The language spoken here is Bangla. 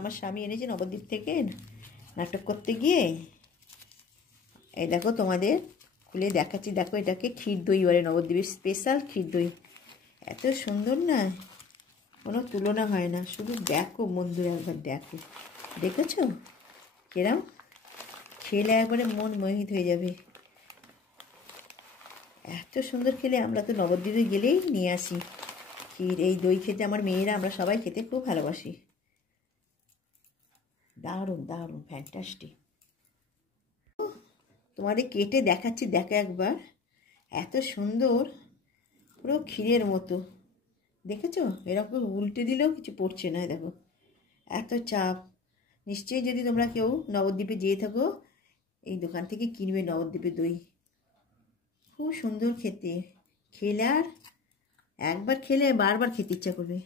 আমার স্বামী এনেছে নবদ্বীপ থেকে নাটক করতে গিয়ে। এই দেখো তোমাদের খুলে দেখাচ্ছি, দেখো এটাকে ক্ষীর দই বলে, নবদ্বীপের স্পেশাল ক্ষীর দই। এত সুন্দর না, কোনো তুলনা হয় না। শুধু দেখো বন্ধুরা, একবার দেখো, দেখেছো কিরম? খেলে একবারে মন মোহিত হয়ে যাবে, এত সুন্দর খেলে। আমরা তো নবদ্বীপে গেলেই নিয়ে আসি ক্ষীর। এই দই খেতে আমার মেয়েরা, আমরা সবাই খেতে খুব ভালোবাসি। দারুণ দারুণ, ফ্যান্টাস্টিক। তোমাদের কেটে দেখাচ্ছি, দেখো একবার, এত সুন্দর, পুরো ক্ষীরের মতো। দেখেছো? এরকম উল্টে দিলেও কিছু পড়ছে না, দেখো এত চাপ। নিশ্চয়ই যদি তোমরা কেউ নবদ্বীপে যেয়ে থাকো, এই দোকান থেকে কিনবে নবদ্বীপের দই। খুব সুন্দর খেতে, খেলে আর একবার খেলে বারবার খেতে ইচ্ছা করবে।